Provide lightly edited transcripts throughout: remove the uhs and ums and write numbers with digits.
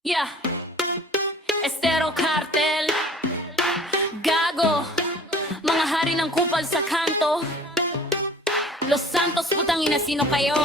Yeah, Estero Cartel, Gago, mga hari ng kupal sa kanto. Los Santos, putang ina, sino kayo?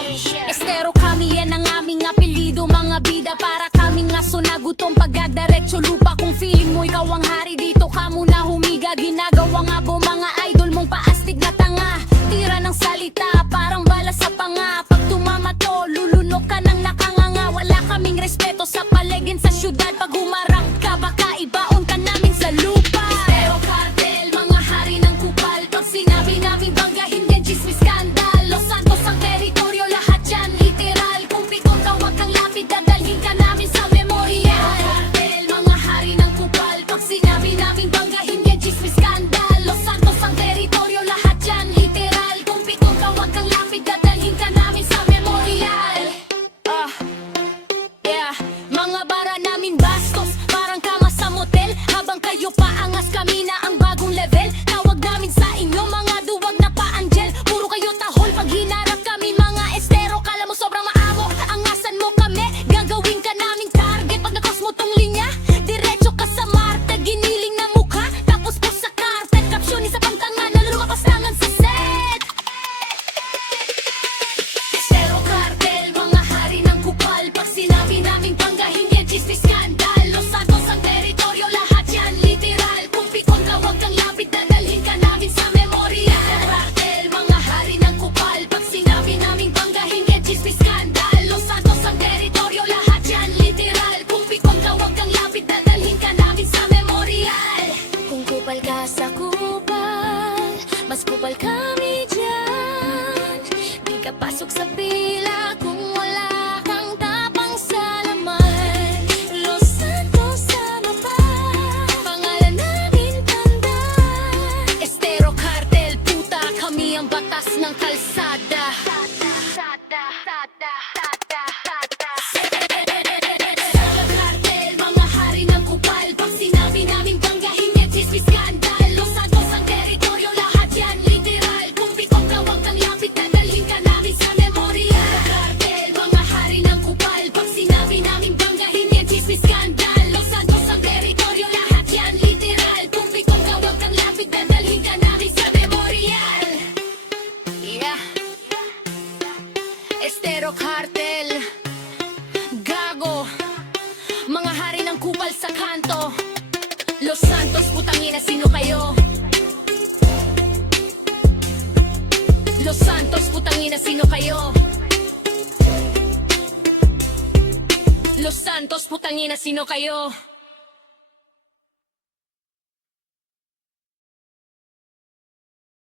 Estero kami, yan ang aming apelido. Mga bida para kaming aso na gutom pagdadiretso lupa. Kung feeling mo ikaw ang hari dito ka muna humiga. Ginagawa nga bo mga idol mong paastig na tanga. Tira ng salita, parang bala sa panga. Pag tumama to, lulunok ka ng nakanganga. Wala kaming respeto sa paligid sa syudad. Pag humarap ka, baka ibaon ka namin sa lupa. Estero Cartel, mga hari ng kupal. Pag sinabi namin bangga, hindi chismis skandal. Los Santos ang teritoryo, lahat yan literal. Kung pikon ka, wag kang lapid, dadalhin ka namin sa memorial. Cartel, mga hari ng kupal. Pag sinabi namin bangga, hindi chismis skandal. Los Santos ang teritoryo, lahat yan literal. Kung pikon ka, wag kang lapid, dadalhin ka namin sa memorial. Yeah, mga bara namin bastos, parang kama sa motel. Habang kayo paangas, kami na ang bagong level. Tawag namin sa inyo mga duwag na pa-angel. Puro kayo tahol pag hinarap kami mga estero. Kala mo sobrang maamo, angasan mo kami. Gagawin ka naming target pag nakos mo tong linya. Diretso ka sa Marte, giniling na mukha. Tapos po sa carpet, caption sa pangtanga na lumapastangan sa set. Estero Cartel, mga hari ng kupal. Pag sinabi naming bangga, hindi yan chismis skandal. Los Santos ang teritoryo, lahat yan literal. Kung pikon ka, wag kang lapit, dadalhin ka namin sa memorial. Cartel, mga hari ng kupal. Pag sinabi naming bangga, hindi yan chismis skandal. Los Santos ang teritoryo, lahat yan literal. Kung pikon ka, wag kang lapit, dadalhin ka namin sa memorial. Kung kupal ka sa kupal, mas kupal kami dyan. Di ka pasok sa pila kung wala kang tapang sa laman. Los Santos sama pa, pangalan namin tanda. Estero Cartel, puta, kami ang batas ng kalsada. Estero Cartel, mga hari ng kupal. Pag sinabi naming bangga, hindi chismis skandal. Los Santos ang teritoryo, lahat yan literal. Kung pikon ka, wag kang lapit, dadalhin ka namin sa memorial. Cartel, mga hari ng kupal. Pag sinabi naming bangga, hindi chismis skandal. Los Santos ang teritoryo, lahat yan literal. Kung pikon ka, wag kang lapit, dadalhin ka namin sa memorial. Yeah, Estero Cartel, Gago, mga hari ng kupal sa kanto. Los Santos, putang ina, sino kayo? Los Santos, putang ina, sino kayo? Los Santos, putang ina, sino kayo?